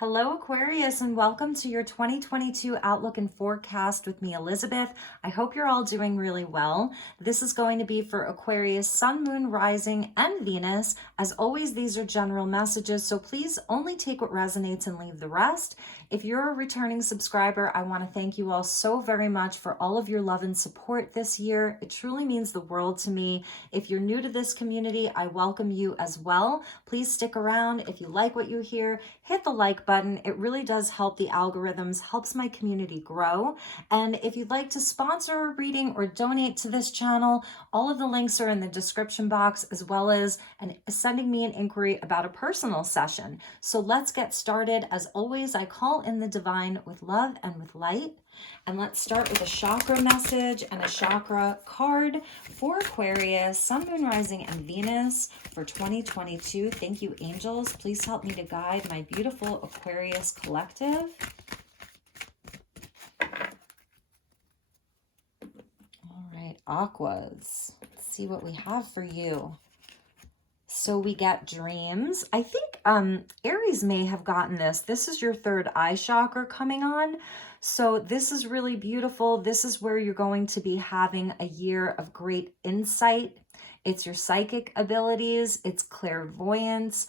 Hello, Aquarius, and welcome to your 2022 Outlook and Forecast with me, Elizabeth. I hope you're all doing really well. This is going to be for Aquarius, Sun, Moon, Rising, and Venus. As always, these are general messages, so please only take what resonates and leave the rest. If you're a returning subscriber, I want to thank you all so very much for all of your love and support this year. It truly means the world to me. If you're new to this community, I welcome you as well. Please stick around. If you like what you hear, hit the like button. It really does help the algorithms, helps my community grow. And if you'd like to sponsor a reading or donate to this channel, all of the links are in the description box, as well as sending me an inquiry about a personal session. So let's get started. As always, I call in the divine with love and with light. And let's start with a chakra message and a chakra card for Aquarius, Sun, Moon, Rising, and Venus for 2022. Thank you, angels. Please help me to guide my beautiful Aquarius collective. All right, Aquas. Let's see what we have for you. So we get dreams. I think Aries may have gotten this. This is your third eye chakra coming on. So this is really beautiful. This is where you're going to be having a year of great insight. It's your psychic abilities. It's clairvoyance.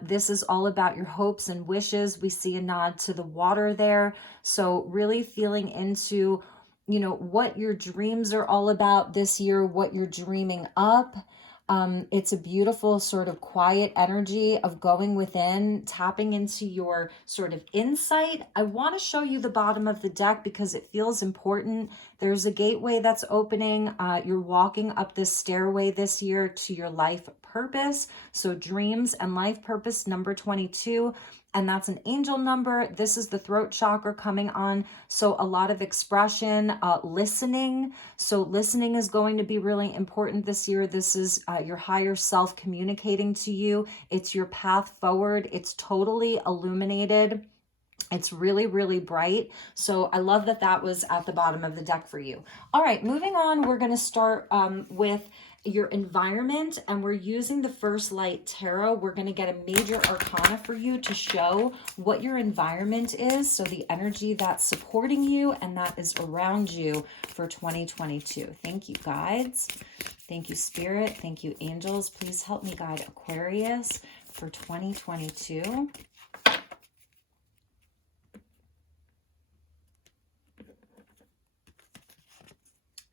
This is all about your hopes and wishes. We see a nod to the water there. So really feeling into, what your dreams are all about this year, what you're dreaming up. It's a beautiful sort of quiet energy of going within, tapping into your sort of insight. I want to show you the bottom of the deck because it feels important. There's a gateway that's opening. You're walking up this stairway this year to your life purpose. So dreams and life purpose, number 22. And that's an angel number. This is the throat chakra coming on. So a lot of expression, listening. So listening is going to be really important this year. This is your higher self communicating to you. It's your path forward. It's totally illuminated. It's really, really bright. So I love that that was at the bottom of the deck for you. All right, moving on, we're going to start with your environment, and we're using the First Light Tarot. We're going to get a major arcana for you to show what your environment is, so the energy that's supporting you and that is around you for 2022. Thank you, guides. Thank you, Spirit. Thank you, angels. Please help me guide Aquarius for 2022.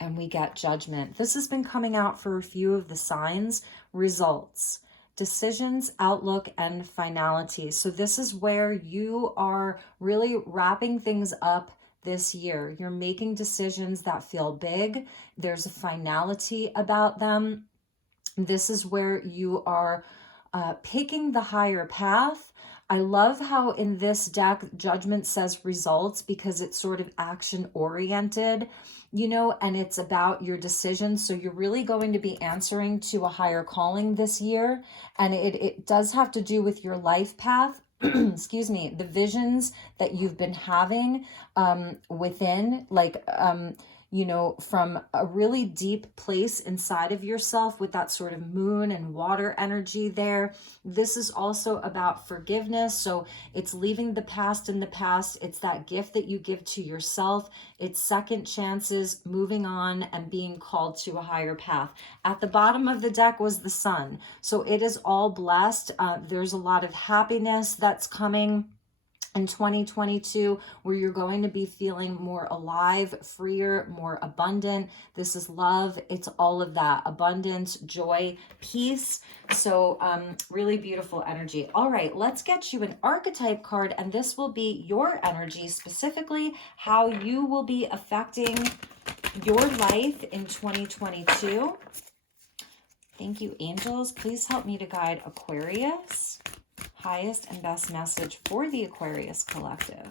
And we get Judgment. This has been coming out for a few of the signs. Results, decisions, outlook, and finality. So this is where you are really wrapping things up this year. You're making decisions that feel big. There's a finality about them. This is where you are picking the higher path. I love how in this deck, Judgment says results because it's sort of action oriented, and it's about your decisions. So you're really going to be answering to a higher calling this year. And it does have to do with your life path. Excuse me, the visions that you've been having within, from a really deep place inside of yourself with that sort of moon and water energy there. This is also about forgiveness. So it's leaving the past in the past. It's that gift that you give to yourself. It's second chances, moving on, and being called to a higher path. At the bottom of the deck was the sun. So it is all blessed. There's a lot of happiness that's coming in 2022, where you're going to be feeling more alive, freer, more abundant. This is love. It's all of that. Abundance, joy, peace. So really beautiful energy. All right, let's get you an archetype card, and this will be your energy, specifically how you will be affecting your life in 2022. Thank you, angels. Please help me to guide Aquarius. Highest and best message for the Aquarius collective.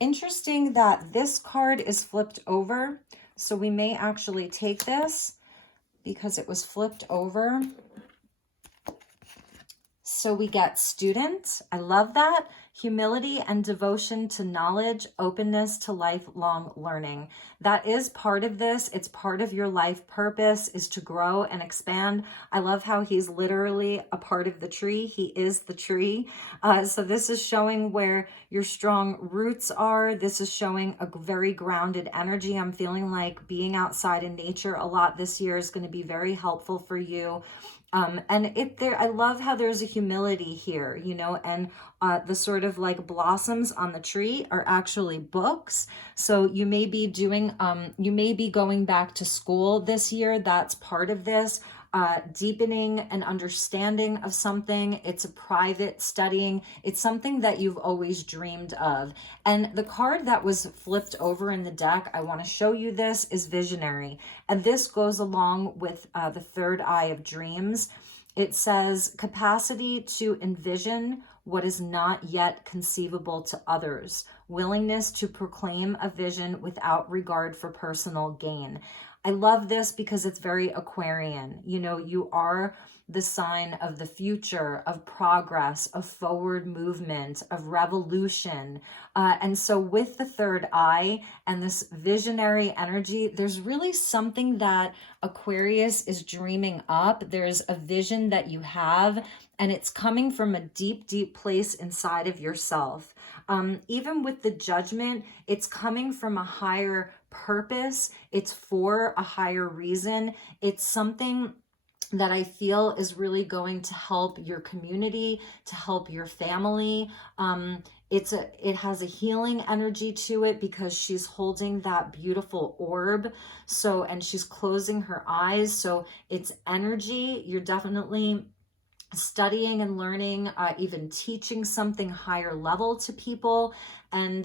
Interesting that this card is flipped over. So we may actually take this because it was flipped over. So we get student. I love that. humility and devotion to knowledge, openness to lifelong learning. That is part of this. It's part of your life purpose, is to grow and expand. I love how he's literally a part of the tree. He is the tree. So this is showing where your strong roots are. This is showing a very grounded energy. I'm feeling like being outside in nature a lot this year is going to be very helpful for you. I love how there's a humility here, you know, and the sort of like blossoms on the tree are actually books. So you may be doing, you may be going back to school this year. That's part of this. Deepening an understanding of something. It's a private studying. It's something that you've always dreamed of. And the card that was flipped over in the deck, I want to show you this, is visionary. And this goes along with the third eye of dreams. It says capacity to envision what is not yet conceivable to others, willingness to proclaim a vision without regard for personal gain. I love this because it's very Aquarian. You know, you are the sign of the future, of progress, of forward movement, of revolution. And so with the third eye and this visionary energy, there's really something that Aquarius is dreaming up. There's a vision that you have, and it's coming from a deep, deep place inside of yourself. Even with the Judgment, it's coming from a higher purpose. It's for a higher reason. It's something that I feel is really going to help your community, to help your family. It has a healing energy to it because she's holding that beautiful orb. So, and she's closing her eyes. So it's energy. You're definitely studying and learning, even teaching something higher level to people. And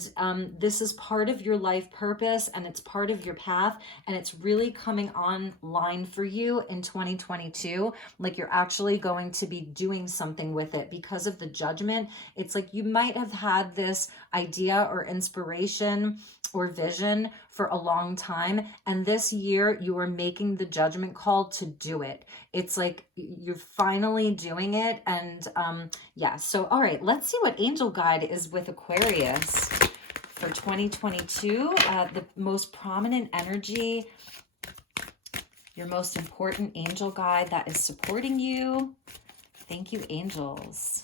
this is part of your life purpose, and it's part of your path, and it's really coming online for you in 2022. Like you're actually going to be doing something with it because of the Judgment. It's like you might have had this idea or inspiration or vision for a long time, and this year you are making the judgment call to do it. It's like you're finally doing it. And yeah, so all right, let's see what angel guide is with Aquarius for 2022. The most prominent energy, your most important angel guide that is supporting you. Thank you, angels.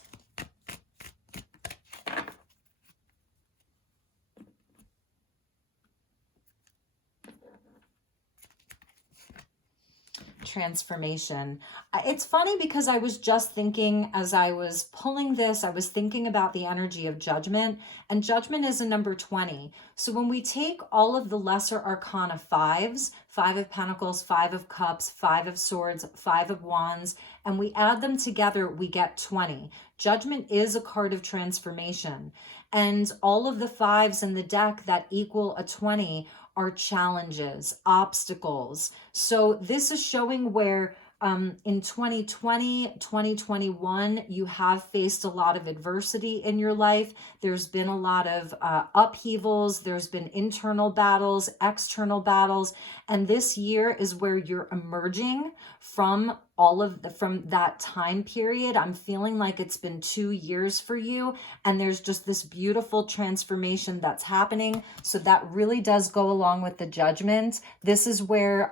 Transformation. It's funny because I was just thinking as I was pulling this, I was thinking about the energy of Judgment, and Judgment is a number 20. So when we take all of the lesser arcana fives, 5 of Pentacles, 5 of Cups, 5 of Swords, 5 of Wands, and we add them together, we get 20. Judgment is a card of transformation. And all of the fives in the deck that equal a 20 are challenges, obstacles. So this is showing where in 2020, 2021, you have faced a lot of adversity in your life. There's been a lot of upheavals. There's been internal battles, external battles. And this year is where you're emerging from from that time period. I'm feeling like it's been 2 years for you, and there's just this beautiful transformation that's happening. So that really does go along with the Judgment. This is where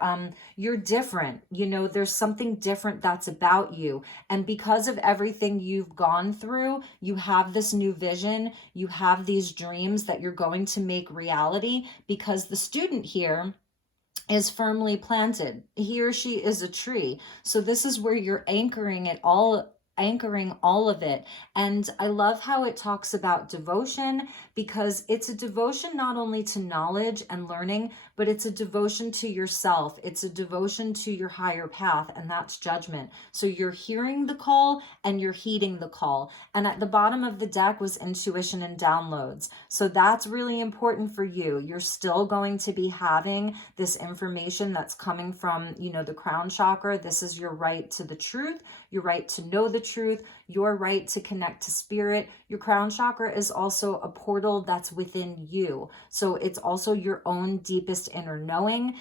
you're different. You know, there's something different that's about you. And because of everything you've gone through, you have this new vision. You have these dreams that you're going to make reality, because the student here is firmly planted. He or she is a tree. So this is where you're anchoring all of it. And I love how it talks about devotion, because it's a devotion not only to knowledge and learning, but it's a devotion to yourself. It's a devotion to your higher path, and that's Judgment. So you're hearing the call and you're heeding the call. And at the bottom of the deck was intuition and downloads. So that's really important for you. You're still going to be having this information that's coming from, you know, the crown chakra. This is your right to the truth, your right to know the truth, your right to connect to spirit. Your crown chakra is also a portal that's within you. So it's also your own deepest inner knowing.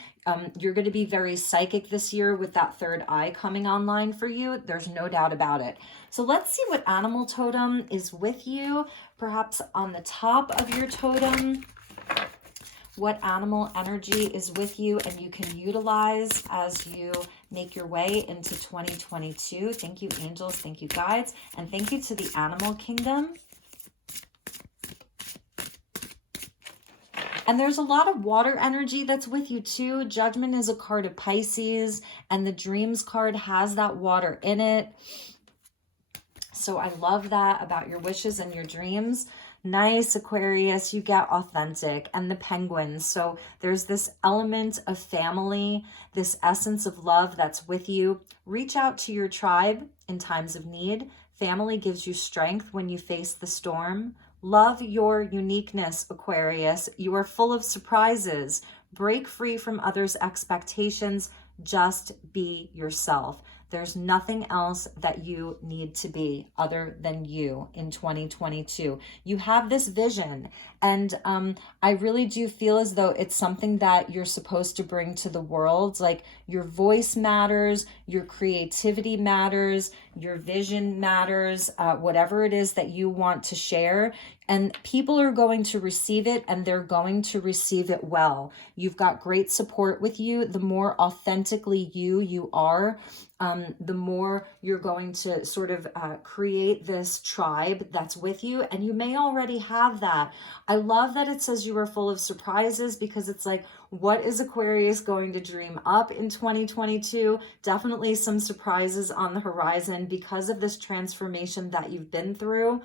You're going to be very psychic this year with that third eye coming online for you. There's no doubt about it. So let's see what animal totem is with you. Perhaps on the top of your totem, what animal energy is with you and you can utilize as you make your way into 2022. Thank you, angels. Thank you, guides. And thank you to the animal kingdom. And there's a lot of water energy that's with you too. Judgment is a card of Pisces, and the Dreams card has that water in it. So I love that about your wishes and your dreams. Nice, Aquarius, you get authentic. And the penguins. So there's this element of family, this essence of love that's with you. Reach out to your tribe in times of need. Family gives you strength when you face the storm. Love your uniqueness, Aquarius. You are full of surprises. Break free from others' expectations. Just be yourself. There's nothing else that you need to be other than you in 2022. You have this vision, and I really do feel as though it's something that you're supposed to bring to the world. Like, your voice matters, your creativity matters, your vision matters, whatever it is that you want to share. And people are going to receive it, and they're going to receive it well. You've got great support with you. The more authentically you are, the more you're going to sort of create this tribe that's with you. And you may already have that. I love that it says you are full of surprises, because it's like, what is Aquarius going to dream up in 2022? Definitely some surprises on the horizon because of this transformation that you've been through.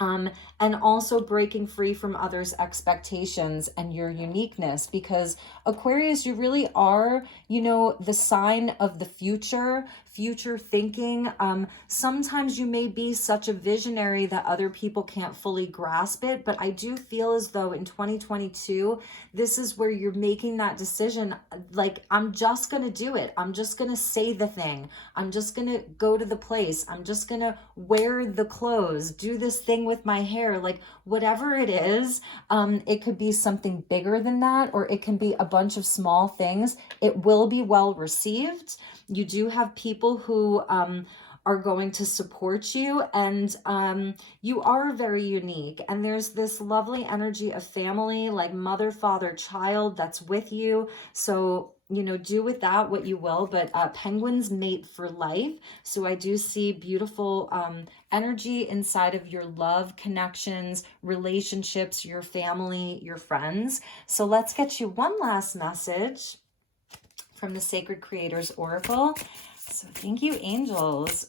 And also breaking free from others' expectations and your uniqueness, because Aquarius, you really are, the sign of the future thinking. Sometimes you may be such a visionary that other people can't fully grasp it, but I do feel as though in 2022, this is where you're making that decision. Like, I'm just going to do it. I'm just going to say the thing. I'm just going to go to the place. I'm just going to wear the clothes, do this thing with my hair, like whatever it is. It could be something bigger than that, or it can be a bunch of small things. It will be well received. You do have people who are going to support you, and you are very unique. And there's this lovely energy of family, like mother, father, child, that's with you. So, do with that what you will, but penguins mate for life. So I do see beautiful energy inside of your love, connections, relationships, your family, your friends. So let's get you one last message from the Sacred Creators Oracle. So thank you, angels.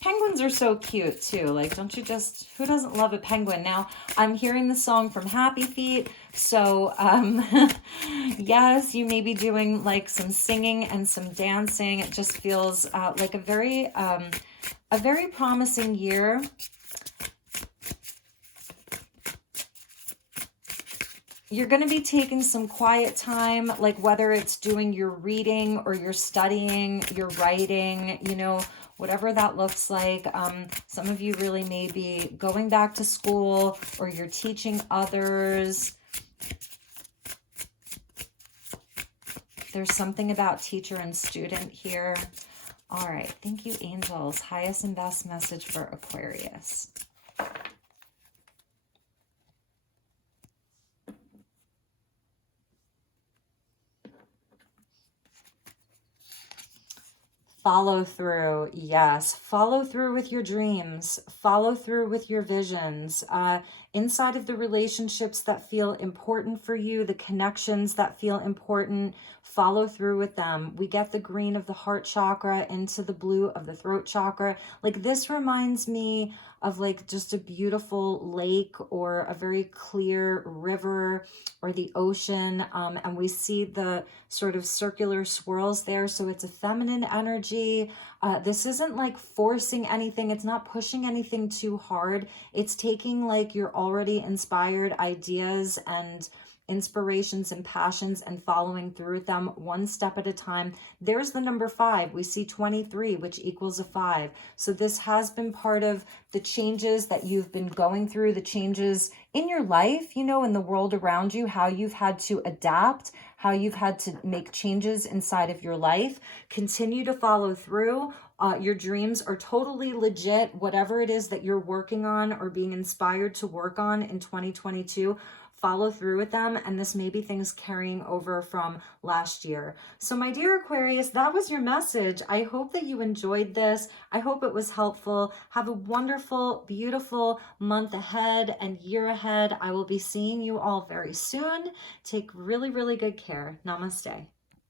Penguins are so cute too. Like, who doesn't love a penguin? Now, I'm hearing the song from Happy Feet. So, yes, you may be doing like some singing and some dancing. It just feels like a very promising year. You're going to be taking some quiet time, like whether it's doing your reading or your studying, your writing, whatever that looks like. Some of you really may be going back to school, or you're teaching others. There's something about teacher and student here. All right. Thank you, angels. Highest and best message for Aquarius. Follow through. Yes. Follow through with your dreams. Follow through with your visions. Inside of the relationships that feel important for you, the connections that feel important, follow through with them. We get the green of the heart chakra into the blue of the throat chakra. Like, this reminds me of like just a beautiful lake or a very clear river or the ocean. And we see the sort of circular swirls there. So it's a feminine energy. This isn't like forcing anything. It's not pushing anything too hard. It's taking like your already inspired ideas and inspirations and passions and following through with them one step at a time. There's the number 5. We see 23, which equals a 5. So this has been part of the changes that you've been going through, the changes in your life, you know, in the world around you, how you've had to adapt, how you've had to make changes inside of your life. Continue to follow through. Your dreams are totally legit. Whatever it is that you're working on or being inspired to work on in 2022, follow through with them. And this may be things carrying over from last year. So my dear Aquarius, that was your message. I hope that you enjoyed this. I hope it was helpful. Have a wonderful, beautiful month ahead and year ahead. I will be seeing you all very soon. Take really, really good care. Namaste.